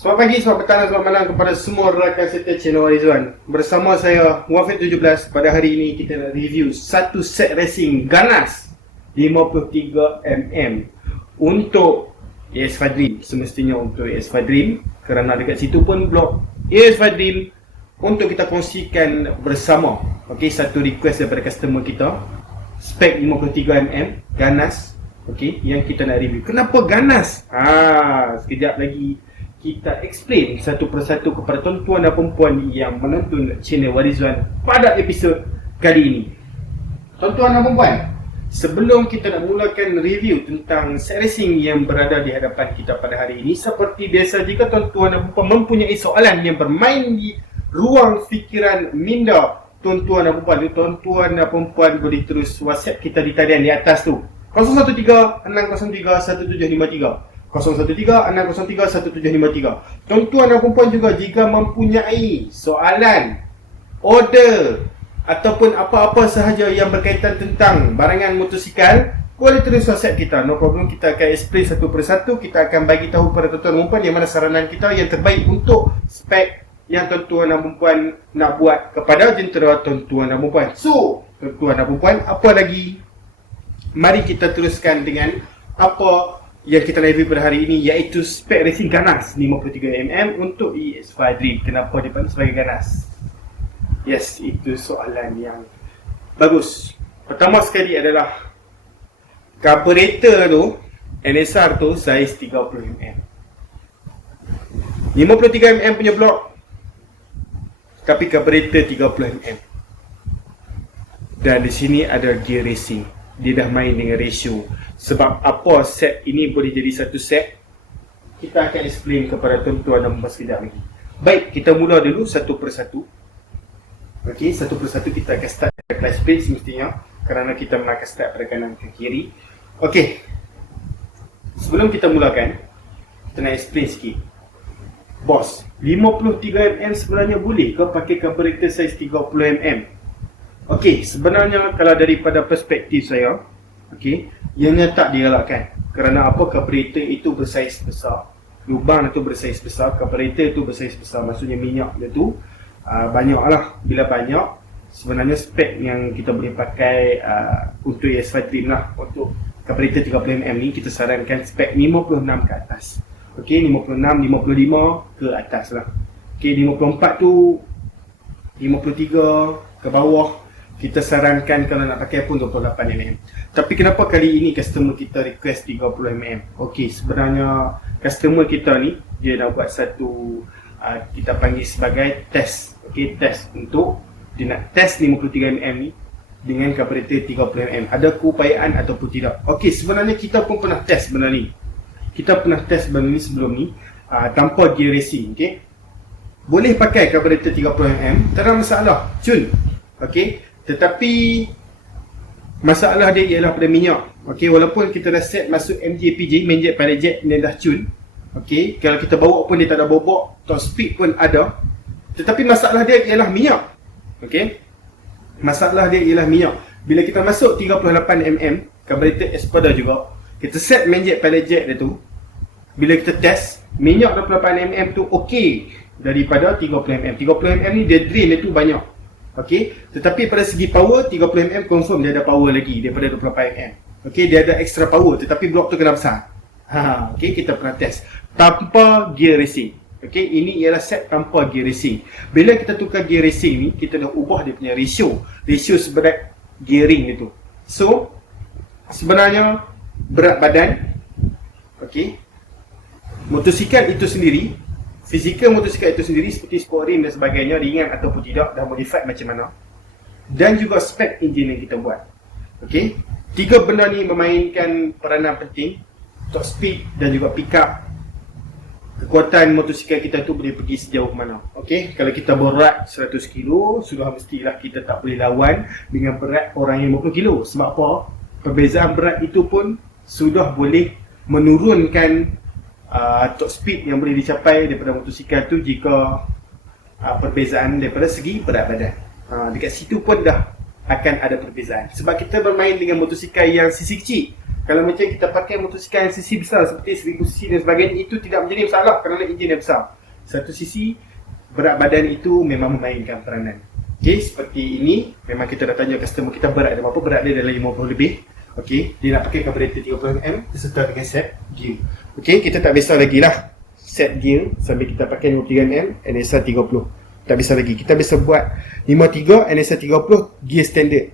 Selamat pagi, selamat petang dan selamat malam kepada semua rakan serta channel Rizwan. Bersama saya Wafid17. Pada hari ini kita nak review satu set racing ganas 53mm untuk AS5 Dream. Semestinya untuk AS5 Dream kerana dekat situ pun blog AS5 Dream untuk kita kongsikan bersama. Okey, satu request daripada customer kita, spek 53mm ganas. Okey, yang kita nak review. Kenapa ganas? Sekejap lagi kita explain satu persatu kepada tuan-tuan dan perempuan yang menonton channel Warizwan pada episod kali ini. Tuan-tuan dan perempuan, sebelum kita nak mulakan review tentang set racing yang berada di hadapan kita pada hari ini, seperti biasa, jika tuan-tuan dan perempuan mempunyai soalan yang bermain di ruang fikiran minda tuan-tuan dan perempuan boleh terus WhatsApp kita di talian di atas tu, 013-603-1753, 013-603-1753. Tuan-tuan dan perempuan juga jika mempunyai soalan, order ataupun apa-apa sahaja yang berkaitan tentang barangan motosikal, boleh terus WhatsApp kita. No problem, kita akan explain satu persatu. Kita akan bagi tahu kepada tuan-tuan dan perempuan yang mana saranan kita yang terbaik untuk spek yang tuan-tuan dan perempuan nak buat kepada jentera tuan-tuan dan perempuan. So, tuan-tuan dan perempuan, apa lagi? Mari kita teruskan dengan apa yang kita review pada hari ini, iaitu spek racing ganas 53mm untuk AS5 Dream. Kenapa dipanggil sebagai ganas? Yes, itu soalan yang bagus. Pertama sekali adalah carburetor tu, NSR tu saiz 30mm, 53mm punya blok, tapi carburetor 30mm. Dan di sini ada gear racing. Dia dah main dengan ratio. Sebab apa set ini boleh jadi satu set, kita akan explain kepada tuan-tuan dan perempuan sekejap lagi. Baik, kita mula dulu satu persatu. Okey, satu persatu kita akan start dari clutch plate semestinya, kerana kita akan start pada kanan ke kiri. Okey, sebelum kita mulakan, kita nak explain sikit. Bos, 53mm sebenarnya boleh ke pakai carburetor saiz 30mm? Okey, sebenarnya kalau daripada perspektif saya, okey, ianya tak digalakkan. Kerana apa? Carburetor itu bersaiz besar, lubang itu bersaiz besar, carburetor itu bersaiz besar. Maksudnya minyak dia tu banyak lah. Bila banyak, sebenarnya spek yang kita boleh pakai untuk AS5 Dream lah, untuk carburetor 30mm ni, kita sarankan spek 56 ke atas. Okey, 56, 55 ke atas lah. Okey, 54 tu, 53 ke bawah, kita sarankan kalau nak pakai pun 28mm. Tapi kenapa kali ini customer kita request 30mm? Okey, sebenarnya customer kita ni, dia nak buat satu kita panggil sebagai test. Okey, test untuk dia nak test 53mm ni dengan carburetor 30mm. Ada keupayaan ataupun tidak? Okey, sebenarnya kita pun pernah test benda ni. Kita pernah test benda ni sebelum ni tanpa gear racing. Okey, boleh pakai carburetor 30mm, tak ada masalah, cun. Okey, tetapi masalah dia ialah pada minyak. Okey, walaupun kita dah set masuk MJPJ, main jet pilot jet, dia dah cun. Okey, kalau kita bawa pun dia tak ada bobok, top speed pun ada. Tetapi masalah dia ialah minyak. Okey, masalah dia ialah minyak. Bila kita masuk 38mm, carburetor Espada juga, kita set main jet pilot jet dia tu, bila kita test, minyak 28mm tu okey daripada 30mm. 30mm ni dia drain dia tu banyak. Okey, tetapi pada segi power, 30mm confirm dia ada power lagi daripada 28mm. Okey, dia ada extra power, tetapi blok tu kena besar. Okey, kita pernah test tanpa gear racing. Okey, ini ialah set tanpa gear racing. Bila kita tukar gear racing ni, kita dah ubah dia punya ratio seberat gearing dia tu. So, sebenarnya berat badan, okey, motosikal itu sendiri, fizikal motosikal itu sendiri seperti sport rim dan sebagainya, ringan ataupun tidak, dah modified macam mana, dan juga spek enjin yang kita buat. Okey, tiga benda ni memainkan peranan penting. Top speed dan juga pick up, kekuatan motosikal kita tu boleh pergi sejauh mana. Okey, kalau kita berat 100 kilo, sudah mestilah kita tak boleh lawan dengan berat orang yang 50 kilo. Sebab apa? Perbezaan berat itu pun sudah boleh menurunkan top speed yang boleh dicapai daripada motosikal tu jika perbezaan daripada segi berat badan. Dekat situ pun dah akan ada perbezaan. Sebab kita bermain dengan motosikal yang sisi kecil, Kalau macam kita pakai motosikal yang cc besar seperti 1000 cc dan sebagainya, itu tidak menjadi masalah kerana enjin yang besar. 1 cc berat badan itu memang memainkan peranan. Okey, seperti ini memang kita dah tanya customer kita berat dia berapa, berat dia dalam 50 lebih. Okey, dia nak pakai carburetor 30mm beserta dengan set gear. Okey, kita tak biasa lagi lah set gear sambil kita pakai 53mm NSR 30. Tak biasa lagi. Kita biasa buat 53 NSR 30 gear standard.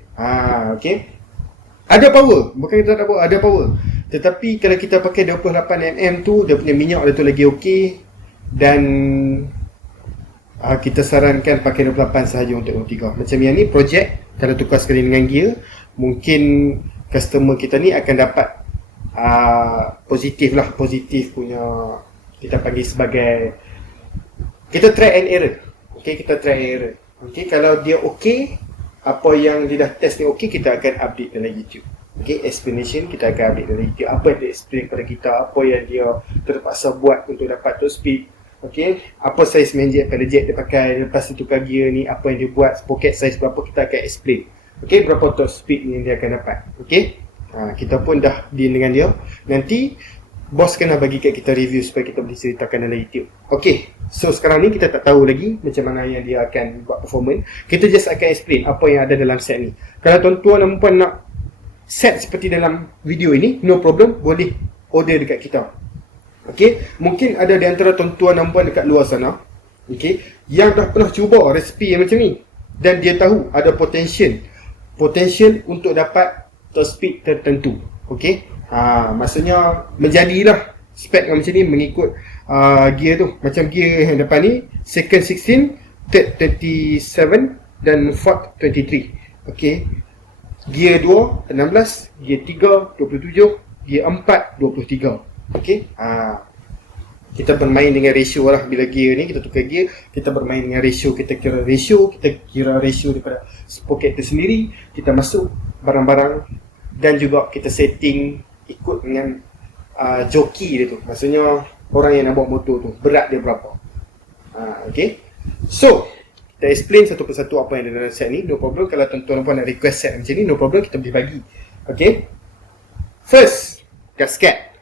Okey. Ada power, bukan kita tak power, ada power. Tetapi kalau kita pakai 28mm tu, dia punya minyak dia tu lagi okey. Dan kita sarankan pakai 28 sahaja untuk 23. Macam yang ni projek, kalau tukar sekali dengan gear, mungkin customer kita ni akan dapat positif punya, kita panggil sebagai, kita try and error. Okay, kita try and error. Okay, kalau dia okay, apa yang dia dah test ni okay, kita akan update dalam YouTube. Okay, explanation kita akan update dalam YouTube. Apa yang dia explain kepada kita, apa yang dia terpaksa buat untuk dapat top speed. Okay, apa saiz main jet, pedal jet dia pakai, lepas tu tukar gear ni, apa yang dia buat, pocket size berapa, kita akan explain. Okay, berapa top speed yang dia akan dapat. Okay, kita pun dah deal dengan dia. Nanti bos kena bagi kat kita review supaya kita boleh ceritakan dalam YouTube. Okay, so sekarang ni kita tak tahu lagi macam mana yang dia akan buat performance. Kita just akan explain apa yang ada dalam set ni. Kalau tuan-tuan dan puan nak set seperti dalam video ini, no problem, boleh order dekat kita. Okay, mungkin ada di antara tuan-tuan dan puan dekat luar sana, okay, yang dah pernah cuba resipi yang macam ni dan dia tahu ada potential untuk dapat top speed tertentu. Okay, maksudnya menjadilah spek yang macam ni mengikut gear tu. Macam gear yang depan ni second 16, third 27 dan fourth 23. Okay, gear 2 16, gear 3 27, gear 4 23. Okay, kita bermain dengan ratio lah. Bila gear ni kita tukar gear, kita bermain dengan ratio. Kita kira ratio daripada pocket tu sendiri, kita masuk barang-barang dan juga kita setting ikut dengan joki dia tu. Maksudnya orang yang nak bawa motor tu, berat dia berapa. Okay, so kita explain satu persatu apa yang ada dalam set ni. No problem, kalau tuan-tuan puan nak request set macam ni, no problem, kita boleh bagi. Okay, first, gasket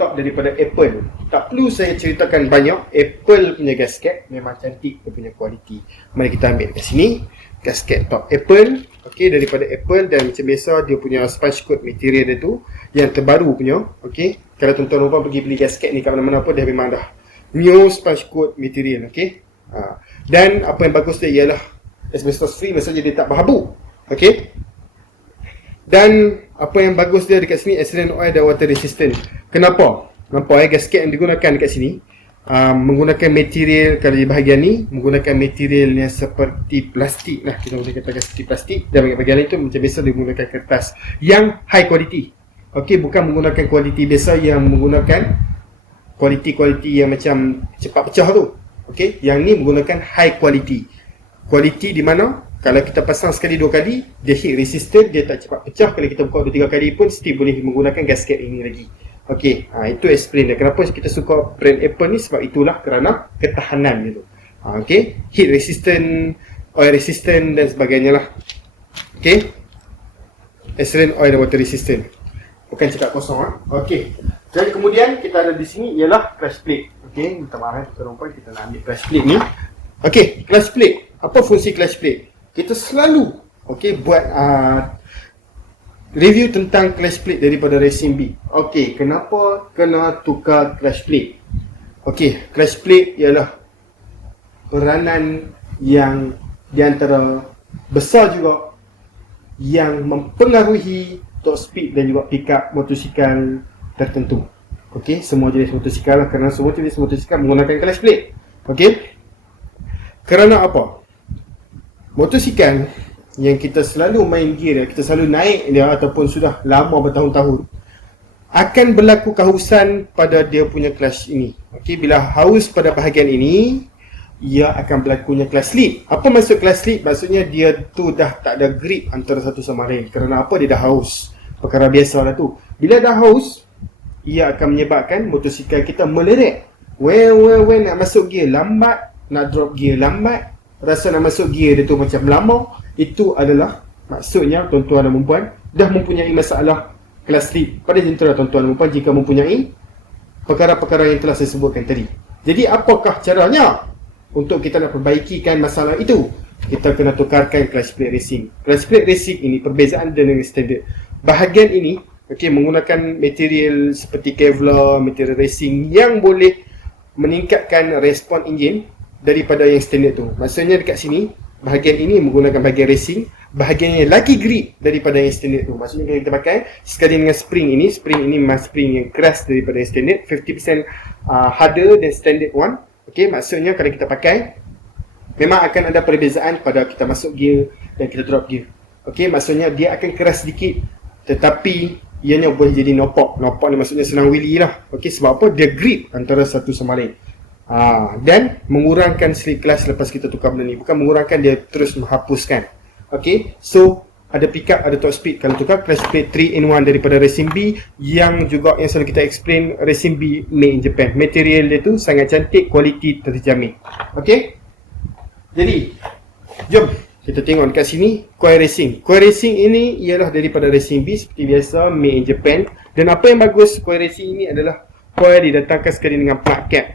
top daripada Apple. Tak perlu saya ceritakan banyak. Apple punya gasket memang cantik, dia punya kualiti. Mari kita ambil kat sini gasket top Apple. Okay, daripada Apple, dan macam biasa dia punya sponge coat material dia tu yang terbaru punya. Okay, kalau tuan-tuan pergi beli gasket ni kat mana-mana pun, dia memang dah new sponge coat material. Okay, dan apa yang bagus dia ialah asbestos free, maksudnya dia tak berhabuk. Okay, dan apa yang bagus dia dekat sini, accident oil dan water resistant. Kenapa? Nampak gasket yang digunakan dekat sini menggunakan material, kalau di bahagian ni menggunakan material yang seperti plastik lah, kita boleh katakan seperti plastik, dan bahagian itu macam biasa dia menggunakan kertas yang high quality. Okey, bukan menggunakan kualiti biasa yang menggunakan kualiti yang macam cepat pecah tu. Okey, yang ni menggunakan high quality. Quality di mana kalau kita pasang sekali 2 kali, dia heat resistant, dia tak cepat pecah. Kalau kita buka 2-3 kali pun still boleh menggunakan gasket ini lagi. Okey, itu explain dia kenapa kita suka brand Apple ni, sebab itulah kerana ketahanan dia tu. Okey, heat resistant, oil resistant dan sebagainya lah. Okey, accident oil dan water resistant. Bukan cakap kosong. Okey, jadi kemudian kita ada di sini ialah clutch plate. Okey, minta maaf tuan-tuan, kita nak ambil clutch plate ni. Okey, clutch plate. Apa fungsi clutch plate? Kita selalu buat review tentang clutch plate daripada Racing Beat. Okey, kenapa kena tukar clutch plate? Okey, clutch plate ialah peranan yang di antara besar juga yang mempengaruhi top speed dan juga pick up motosikal tertentu. Okey, semua jenis motosikal lah, kerana semua jenis motosikal menggunakan clutch plate. Okey, kerana apa? Motosikal yang kita selalu main gear dia, kita selalu naik dia ataupun sudah lama bertahun-tahun, akan berlaku kehausan pada dia punya clutch ini. Okey, bila haus pada bahagian ini, ia akan berlakunya clutch slip. Apa maksud clutch slip? Maksudnya dia tu dah tak ada grip antara satu sama lain. Kerana apa? Dia dah haus. Perkara biasa lah tu. Bila dah haus, ia akan menyebabkan motosikal kita meleret. When nak masuk gear lambat, nak drop gear lambat, rasa nak masuk gear dia tu macam lama. Itu adalah maksudnya tuan-tuan dan puan dah mempunyai masalah kelas street pada jentera tuan-tuan dan puan jika mempunyai perkara-perkara yang telah saya sebutkan tadi. Jadi apakah caranya untuk kita nak perbaikikan masalah itu? Kita kena tukarkan clutch plate racing. Clutch plate racing ini perbezaan dengan standard. Bahagian ini menggunakan material seperti Kevlar, material racing yang boleh meningkatkan respon enjin daripada yang standard tu. Maksudnya dekat sini bahagian ini menggunakan bahagian racing, bahagian yang lagi grip daripada yang standard tu. Maksudnya kalau kita pakai sekali dengan spring ini memang spring yang keras daripada yang standard, 50% harder than standard one. Maksudnya kalau kita pakai memang akan ada perbezaan pada kita masuk gear dan kita drop gear. Maksudnya dia akan keras sedikit tetapi ianya boleh jadi nopok. Nopok ni maksudnya senang wheelie lah. Sebab apa? Dia grip antara satu sama lain. Dan mengurangkan slip clutch lepas kita tukar benda ni. Bukan mengurangkan, dia terus menghapuskan. So ada pickup, ada top speed. Kalau tukar clutch plate 3-in-1 daripada Racing B, yang selalu kita explain, Racing B made in Japan. Material dia tu sangat cantik, quality terjamin. Jadi jom kita tengok dekat sini coil racing. Coil racing ini ialah daripada Racing B seperti biasa, made in Japan. Dan apa yang bagus coil racing ini adalah coil didatangkan sekali dengan plug cap.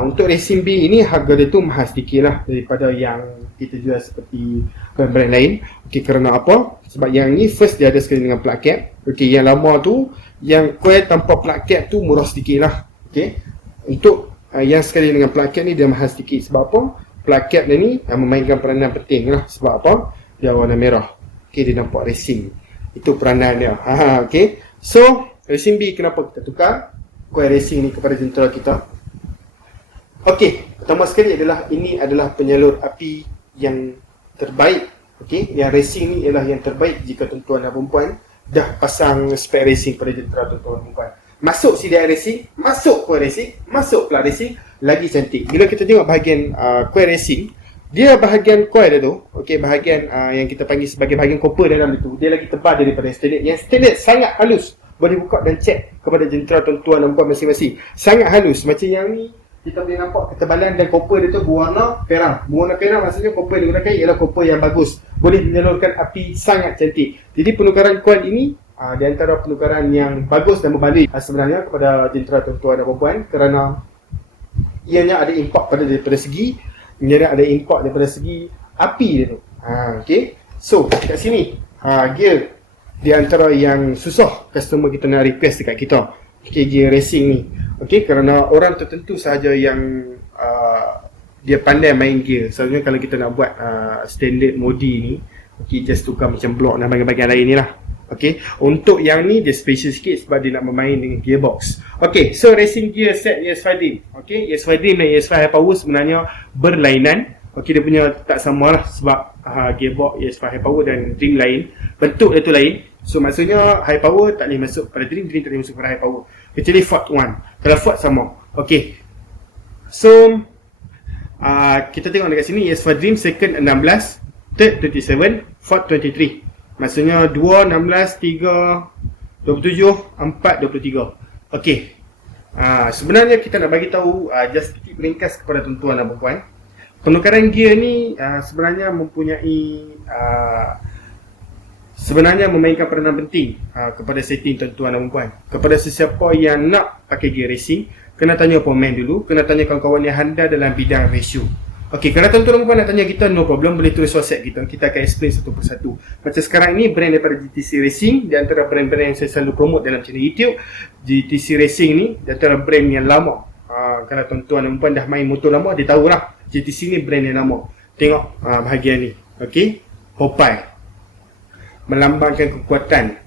Untuk Racing B ini harga dia tu mahal sedikit lah daripada yang kita jual seperti brand lain. Kerana apa? Sebab yang ni first dia ada sekali dengan plug cap. Yang lama tu, yang coil tanpa plug cap tu murah sedikit lah. Untuk yang sekali dengan plug cap ni dia mahal sedikit. Sebab apa? Plug cap dia ni memainkan peranan penting lah. Sebab apa? Dia warna merah. Dia nampak racing. Itu peranan dia. So Racing B kenapa kita tukar coil racing ni kepada jentera kita? Pertama sekali adalah ini adalah penyalur api yang terbaik. Yang racing ni ialah yang terbaik jika tuan-tuan dan perempuan dah pasang spek racing pada jentera tuan-tuan dan perempuan. Masuk CDI racing, masuk coil racing, masuk plug racing, lagi cantik. Bila kita tengok bahagian coil racing, dia bahagian coil dia tu, bahagian yang kita panggil sebagai bahagian copper dalam itu, dia lagi tebal daripada yang standard. Yang standard sangat halus. Boleh buka dan check kepada jentera tuan-tuan dan perempuan masing-masing. Sangat halus. Macam yang ni, kita boleh nampak ketebalan dan copper dia tu berwarna perang. Berwarna perang maksudnya copper yang digunakan ialah copper yang bagus. Boleh menyalurkan api sangat cantik. Jadi penukaran coil ini di antara penukaran yang bagus dan berbaloi sebenarnya kepada jentera tuan-tuan dan perempuan, kerana ianya ada impak daripada segi api dia tu. So kat sini gear di antara yang susah customer kita nak request dekat kita. Gear racing ni. Kerana orang tertentu sahaja yang dia pandai main gear. Selalunya kalau kita nak buat standard modi ni, just tukar macam block dan bahagian-bahagian lain ni lah. Untuk yang ni dia special sikit sebab dia nak bermain dengan gearbox. So racing gear set ES5 Dream. ES5 Dream dan ES5 High Power sebenarnya berlainan. Dia punya tak sama lah sebab gearbox ES5 High Power dan Dream lain. Bentuk dia tu lain. So maksudnya High Power tak boleh masuk pada Dream, Dream tak boleh masuk pada High Power. Kecuali Ford 1. Kalau Ford sama. So kita tengok dekat sini ES5 Dream second 16, third 27, fourth 23. Maksudnya 2, 16, 3, 27, 4, 23. Sebenarnya kita nak bagi tahu just sedikit ringkas kepada tuan-tuan dan perempuan. Penukaran gear ni sebenarnya sebenarnya memainkan peranan penting kepada setting tuan-tuan dan perempuan. Kepada sesiapa yang nak pakai gear racing, kena tanya pemain dulu, kena tanya kawan-kawan yang handal dalam bidang ratio. Kalau tuan-tuan dan perempuan nak tanya kita, no problem, boleh tulis WhatsApp kita. Kita akan explain satu persatu. Macam sekarang ini brand daripada GTC Racing, di antara brand-brand yang saya selalu promote dalam channel YouTube. GTC Racing ni di antara brand yang lama. Kalau tuan-tuan dan perempuan dah main motor lama, dia tahulah GTC ni brand yang lama. Tengok bahagian ni. Popeye melambangkan kekuatan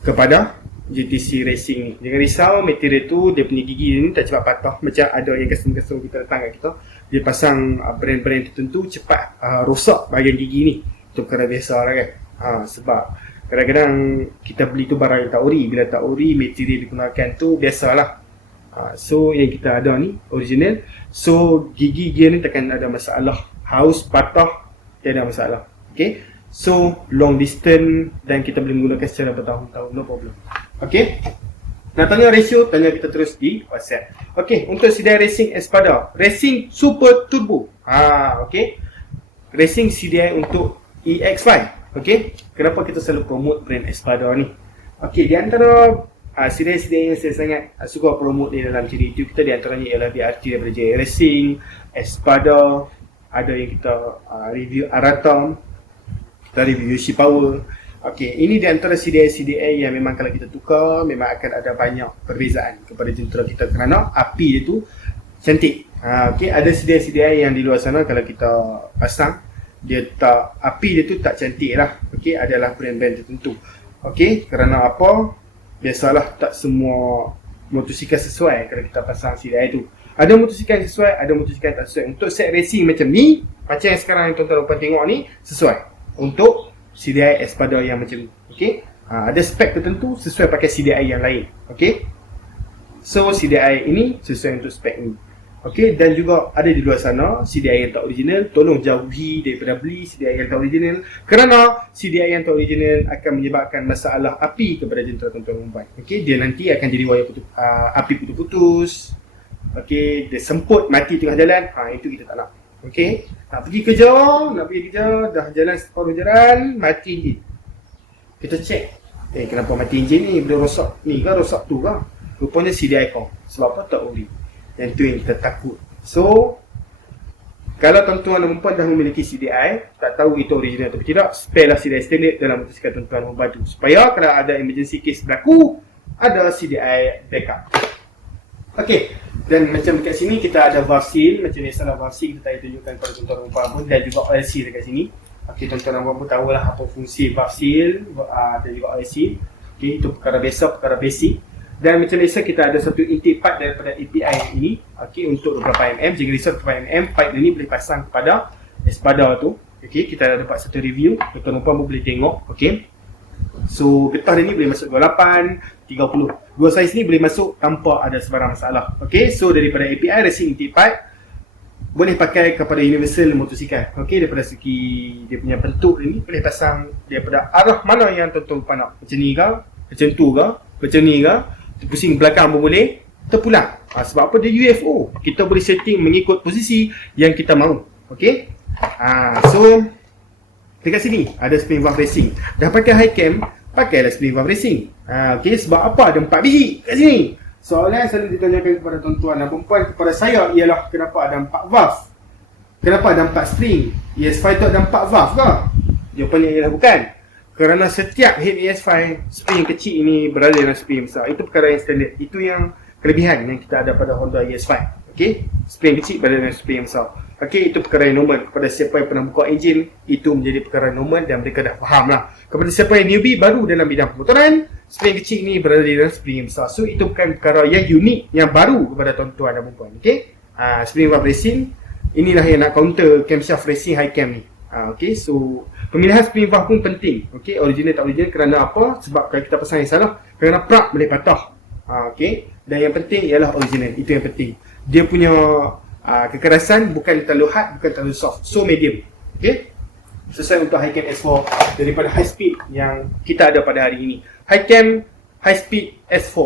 kepada GTC Racing ni. Jangan risau, material tu dia punya gigi ni tak cepat patah. Macam ada yang customer kita datang kat kita, dia pasang brand-brand tertentu cepat rosak bahagian gigi ni. Itu perkara biasa lah kan. Sebab kadang-kadang kita beli tu barang yang tak ori. Bila tak ori, material digunakan tu biasalah. So yang kita ada ni original. So gigi gear ni takkan ada masalah. Haus, patah, tiada masalah. So long distance dan kita boleh menggunakan secara bertahun-tahun, no problem. Nak tanya ratio, tanya kita terus di WhatsApp. Untuk CDI Racing Espada, Racing Super Turbo. Racing CDI untuk EX5. Okey, kenapa kita selalu promote brand Espada ni? Okey, di antara sidai-sidai yang saya sangat suka promote di dalam channel YouTube kita, di antaranya ialah BRT daripada Jaya Racing, Espada, ada yang kita review Aratom, kita review Yoshi Power. Okey, ini di antara CDI yang memang kalau kita tukar memang akan ada banyak perbezaan kepada jentera kita kerana api dia tu cantik. Okey, ada CDI yang di luar sana kalau kita pasang dia tak, api dia tu tak cantik lah. Okey, adalah brand-brand tertentu. Okey, kerana apa? Biasalah tak semua motosikal sesuai kalau kita pasang CDI tu. Ada motosikal yang sesuai, ada motosikal yang tak sesuai. Untuk set racing macam ni, macam yang sekarang yang tuan-tuan tengok ni, sesuai untuk CDI Espada yang macam ni. Okey, ada spek tertentu sesuai pakai CDI yang lain. Okey, so CDI ini sesuai untuk spek ni. Okey, dan juga ada di luar sana CDI yang tak original, tolong jauhi daripada beli CDI yang tak original kerana CDI yang tak original akan menyebabkan masalah api kepada jentera tuan-tuan perempuan. Okey, dia nanti akan jadi wayar api putus-putus. Okey, dia semput mati tengah jalan. Itu kita tak nak. Okey, nak pergi kerja, dah jalan separuh jalan, mati enjin. Kita cek, kenapa mati enjin ni? Bila rosak ni ke, rosak tu ke? Rupanya CDI kau. Sebab apa? Tak ori. Yang tu yang kita takut. So, kalau tuan-tuan dan perempuan dah memiliki CDI, tak tahu itu original atau tidak, spare lah CDI standard dalam motosikal tuan-tuan dan perempuan tu. Supaya kalau ada emergency case berlaku, ada CDI backup. Okey, dan macam dekat sini kita ada valve seal. Macam biasalah valve seal kita tak tunjukkan kepada tuan-tuan dan perempuan pun, dan juga oil seal dekat sini. Okey, tuan-tuan dan perempuan pun tahulah apa fungsi valve seal dan juga oil seal. Okey, itu perkara biasa, perkara basic. Dan macam biasa kita ada satu intake pipe daripada API ini. Okey, untuk 24mm. Jangan risau 24mm pipe ini boleh pasang kepada Espada tu. Okey, kita dah dapat satu review. Tuan-tuan dan perempuan pun boleh tengok. Okey, so getah dia ni boleh masuk 28, 30. Dua saiz ni boleh masuk tanpa ada sebarang masalah. Okey, so daripada API racing intake pipe boleh pakai kepada universal motosikal. Okey, daripada segi dia punya bentuk ni boleh pasang daripada arah mana yang tuan-tuan nak. Macam ni ke, macam tu ke, macam ni ke, pusing belakang pun boleh, terpulang. Sebab apa? Dia UFO. Kita boleh setting mengikut posisi yang kita mahu. Okey, so dekat sini ada spring valve racing. Dah pakai high cam, pakailah spring valve racing. Okey, sebab apa? Ada 4 biji kat sini. Soalan yang selalu ditanyakan kepada tuan-tuan dan perempuan kepada saya ialah kenapa ada 4 valve? Kenapa ada 4 spring? ES5 tu ada 4 valve ke? Jawapannya ialah bukan. Kerana setiap head ES5 spring kecil ini berada dalam spring besar. Itu perkara yang standard. Itu yang kelebihan yang kita ada pada Honda ES5. Okey, spring kecil berada dalam spring besar. Okey, itu perkara yang normal. Kepada siapa yang pernah buka enjin, itu menjadi perkara normal dan mereka dah faham lah. Kepada siapa yang newbie baru dalam bidang pemotoran, spring kecil ni berada dalam spring yang besar. So itu bukan perkara yang unik, yang baru kepada tuan-tuan dan perempuan. Okey, spring valve racing, inilah yang nak counter camshaft racing high cam ni. Okey, so pemilihan spring valve pun penting. Okey, original tak original kerana apa? Sebab kalau kita pasang yang salah, kerana plug boleh patah. Okey, dan yang penting ialah original. Itu yang penting. Dia punya kekerasan bukan terlalu hard, bukan terlalu soft. So medium. Okey, sesuai untuk high cam S4 daripada high speed yang kita ada pada hari ini. High cam, high speed S4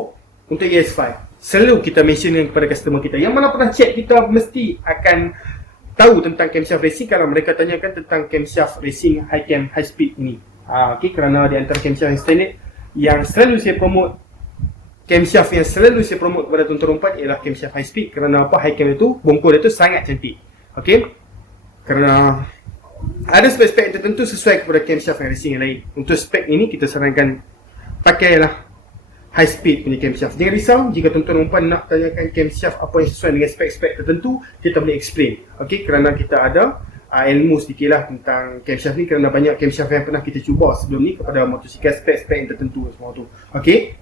untuk ES5. Selalu kita mention kepada customer kita. Yang mana pernah check, kita mesti akan tahu tentang camshaft racing kalau mereka tanyakan tentang camshaft racing high cam high speed ini. Okey, kerana di antara camshaft yang standard yang selalu saya promote, camshaft yang selalu saya promote kepada tuan-tuan perempuan ialah camshaft high speed. Kerana apa? High cam itu, bongkor dia tu sangat cantik. Okey, kerana ada spek-spek tertentu sesuai kepada camshaft racing yang lain. Untuk spek ini kita sarankan pakailah high speed punya camshaft. Jangan risau jika tuan-tuan perempuan nak tanyakan camshaft apa yang sesuai dengan spek-spek tertentu, kita boleh explain. Okey, kerana kita ada ilmu sedikit lah tentang camshaft ni, kerana banyak camshaft yang pernah kita cuba sebelum ni kepada motosikal spek-spek yang tertentu semua tu. Okey,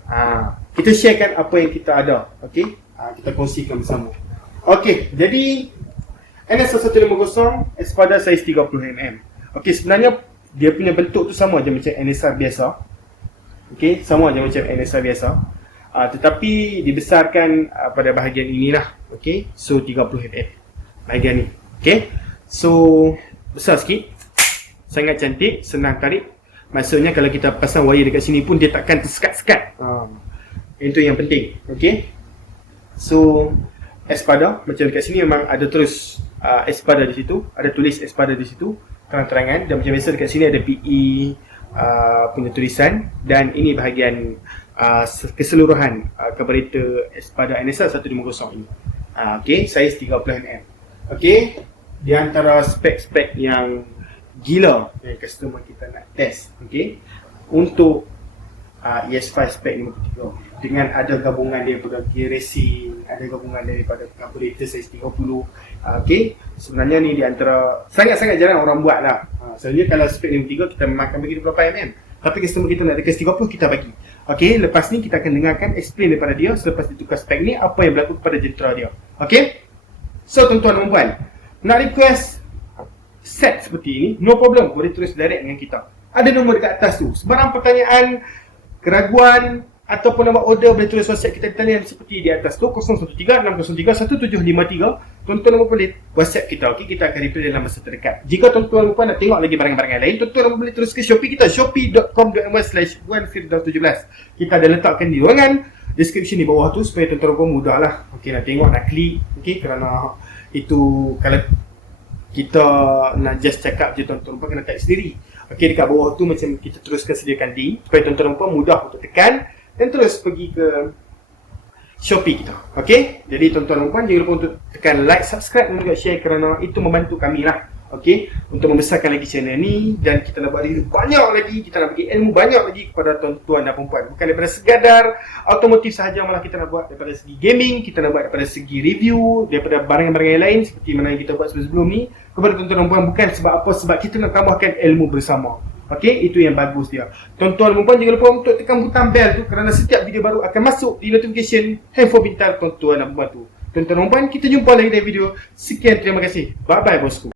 kita sharekan apa yang kita ada. Okey, kita kongsikan bersama. Okey, jadi NS1150 Espada saiz 30mm. Okey, sebenarnya dia punya bentuk tu sama je macam NSR biasa. Okey, sama je macam NSR biasa. Tetapi dibesarkan pada bahagian inilah. Okey, so 30mm bahagian ni. Okey, so besar sikit, sangat cantik, senang tarik. Maksudnya kalau kita pasang wire dekat sini pun dia takkan tersekat-sekat. Itu yang penting. Okey, so Espada macam dekat sini memang ada terus Espada di situ, ada tulis Espada di situ. terang-terangan, dan macam biasa dekat sini ada PE punya tulisan, dan ini bahagian keseluruhan carburetor pada NSR 150 ini. Okay, saiz 30mm. Okay, di antara spek-spek yang gila yang customer kita nak test, okay, untuk ES5 spek 53 dengan ada gabungan daripada gear racing, ada gabungan daripada carburetor saiz 30. Okay, sebenarnya ni di antara sangat-sangat jarang orang buat lah. Selalunya kalau spek 53 kita memang akan bagi 28mm, tapi customer kita nak request 30, kita bagi. Okay, lepas ni kita akan dengarkan explain daripada dia selepas ditukar spek ni apa yang berlaku kepada jentera dia. Okay, so tuan-tuan dan puan, nak request set seperti ini, no problem, boleh tulis direct dengan kita. Ada nombor dekat atas tu. Sebarang pertanyaan, keraguan ataupun nama order, boleh tulis WhatsApp kita di talian seperti di atas tu, 013-603-1753. Tuan-tuan dan puan boleh WhatsApp kita, okay? Kita akan reply dalam masa terdekat. Jika tuan-tuan dan puan nak tengok lagi barang-barang lain, tuan-tuan dan puan boleh terus ke Shopee kita, shopee.com.my/1firdaus17. Kita ada letakkan di ruangan description di bawah tu supaya tuan-tuan dan puan mudah lah, okay, nak tengok, nak klik, okay? Kerana itu kalau kita nak just cakap je, tuan-tuan dan puan kena type sendiri. Okay, dekat bawah tu macam kita teruskan sediakan link supaya tuan-tuan dan puan mudah untuk tekan dan terus pergi ke Shopee kita. Okay, jadi tuan-tuan dan puan jangan lupa untuk tekan like, subscribe dan juga share kerana itu membantu kami lah, okay, untuk membesarkan lagi channel ni, dan kita nak buat review banyak lagi, kita nak bagi ilmu banyak lagi kepada tuan-tuan dan puan, bukan daripada sekadar automotif sahaja, malah kita nak buat daripada segi gaming, kita nak buat daripada segi review, daripada barang-barang yang lain seperti mana yang kita buat sebelum ni kepada tuan-tuan dan puan. Bukan sebab apa, sebab kita nak tambahkan ilmu bersama. Okay, itu yang bagus dia. Tuan-tuan dan puan jangan lupa untuk tekan butang bell tu kerana setiap video baru akan masuk di notification handphone pintar tuan-tuan dan puan tu. Tuan-tuan dan puan, kita jumpa lagi dalam video. Sekian, terima kasih. Bye bye bosku.